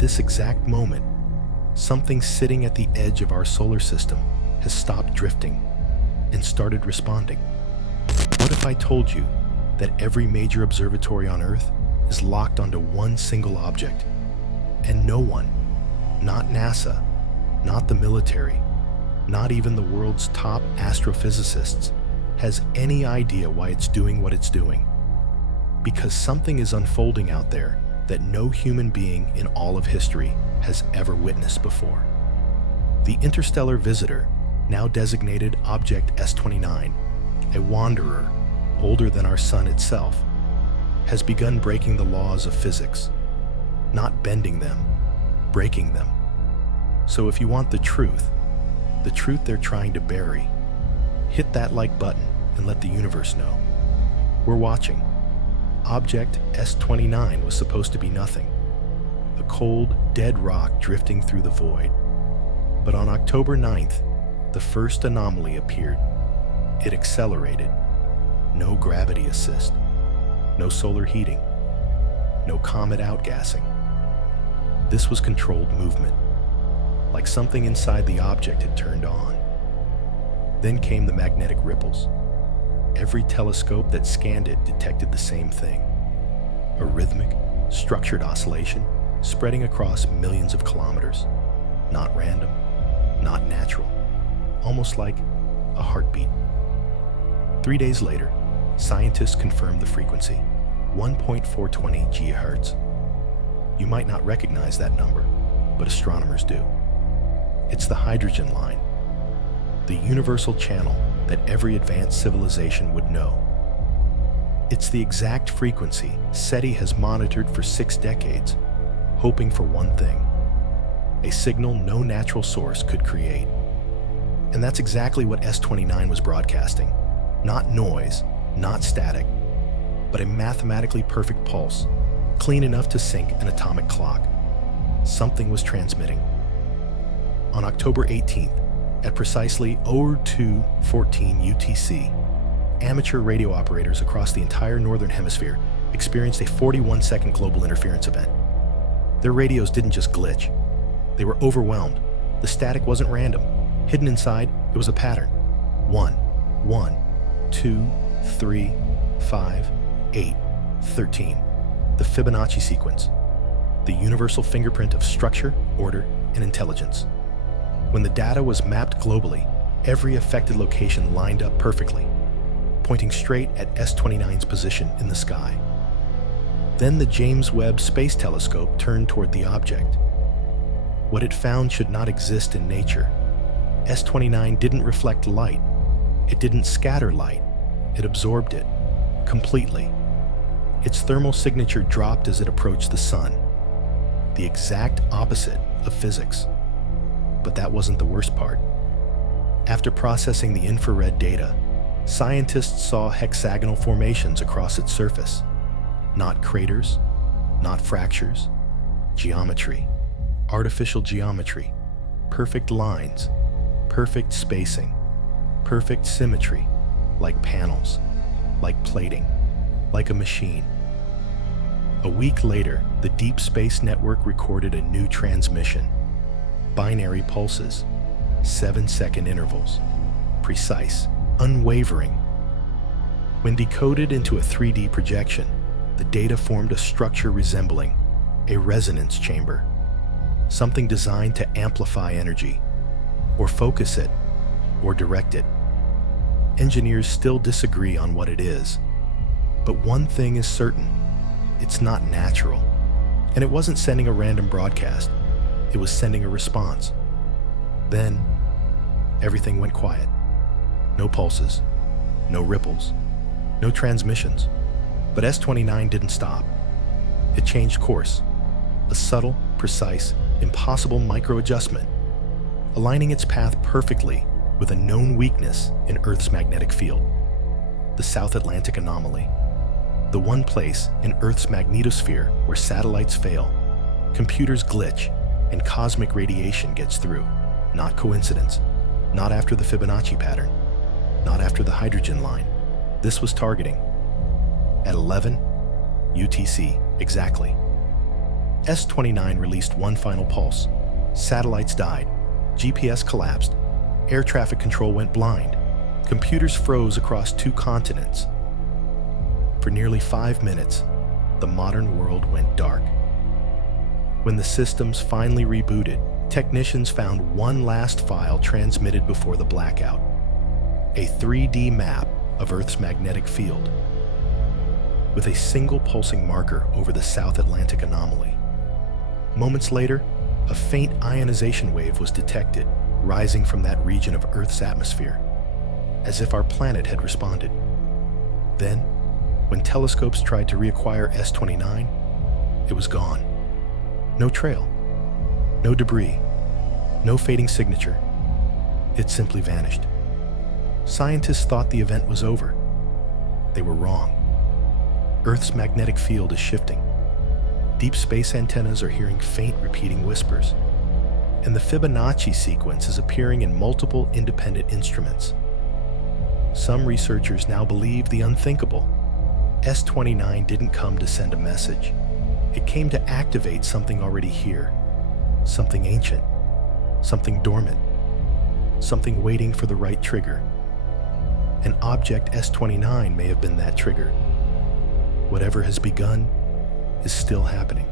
this exact moment, something sitting at the edge of our solar system has stopped drifting and started responding. What if I told you that every major observatory on Earth is locked onto one single object, and no one, not NASA, not the military, not even the world's top astrophysicists, has any idea why it's doing what it's doing? Because something is unfolding out there that no human being in all of history has ever witnessed before. The interstellar visitor, now designated Object S29, a wanderer older than our sun itself, has begun breaking the laws of physics, not bending them, breaking them. So if you want the truth they're trying to bury, hit that like button and let the universe know. We're watching. Object S29 was supposed to be nothing, a cold, dead rock drifting through the void. But on October 9th, the first anomaly appeared. It accelerated. No gravity assist, no solar heating, no comet outgassing. This was controlled movement, like something inside the object had turned on. Then came the magnetic ripples. Every telescope that scanned it detected the same thing. A rhythmic, structured oscillation spreading across millions of kilometers. Not random, not natural, almost like a heartbeat. 3 days later, scientists confirmed the frequency, 1.420 GHz. You might not recognize that number, but astronomers do. It's the hydrogen line, the universal channel that every advanced civilization would know. It's the exact frequency SETI has monitored for 6 decades, hoping for one thing: a signal no natural source could create. And that's exactly what S29 was broadcasting. Not noise, not static, but a mathematically perfect pulse, clean enough to sync an atomic clock. Something was transmitting. On October 18th, at precisely 02:14 UTC, amateur radio operators across the entire northern hemisphere experienced a 41-second global interference event. Their radios didn't just glitch. They were overwhelmed. The static wasn't random. Hidden inside, it was a pattern. 1, 1, 2, 3, 5, 8, 13. The Fibonacci sequence. The universal fingerprint of structure, order, and intelligence. When the data was mapped globally, every affected location lined up perfectly, pointing straight at S29's position in the sky. Then the James Webb Space Telescope turned toward the object. What it found should not exist in nature. S29 didn't reflect light. It didn't scatter light. It absorbed it, completely. Its thermal signature dropped as it approached the sun. The exact opposite of physics. But that wasn't the worst part. After processing the infrared data, scientists saw hexagonal formations across its surface. Not craters, not fractures. Geometry. Artificial geometry. Perfect lines. Perfect spacing. Perfect symmetry. Like panels. Like plating. Like a machine. A week later, the Deep Space Network recorded a new transmission. Binary pulses, 7-second intervals, precise, unwavering. When decoded into a 3D projection, the data formed a structure resembling a resonance chamber, something designed to amplify energy, or focus it, or direct it. Engineers still disagree on what it is, but one thing is certain: it's not natural. And it wasn't sending a random broadcast. It was sending a response. Then, everything went quiet. No pulses, no ripples, no transmissions. But S29 didn't stop. It changed course. A subtle, precise, impossible micro-adjustment, aligning its path perfectly with a known weakness in Earth's magnetic field. The South Atlantic anomaly. The one place in Earth's magnetosphere where satellites fail, computers glitch, and cosmic radiation gets through. Not coincidence. Not after the Fibonacci pattern. Not after the hydrogen line. This was targeting. At 11 UTC exactly. S-29 released one final pulse. Satellites died, GPS collapsed, air traffic control went blind, computers froze across 2 continents. For nearly 5 minutes, the modern world went dark. When the systems finally rebooted, technicians found one last file transmitted before the blackout: a 3D map of Earth's magnetic field, with a single pulsing marker over the South Atlantic anomaly. Moments later, a faint ionization wave was detected, rising from that region of Earth's atmosphere, as if our planet had responded. Then, when telescopes tried to reacquire S-29, it was gone. No trail, no debris, no fading signature. It simply vanished. Scientists thought the event was over. They were wrong. Earth's magnetic field is shifting. Deep space antennas are hearing faint repeating whispers, and the Fibonacci sequence is appearing in multiple independent instruments. Some researchers now believe the unthinkable. S-29 didn't come to send a message. It came to activate something already here, something ancient, something dormant, something waiting for the right trigger. An object S-29 may have been that trigger. Whatever has begun is still happening.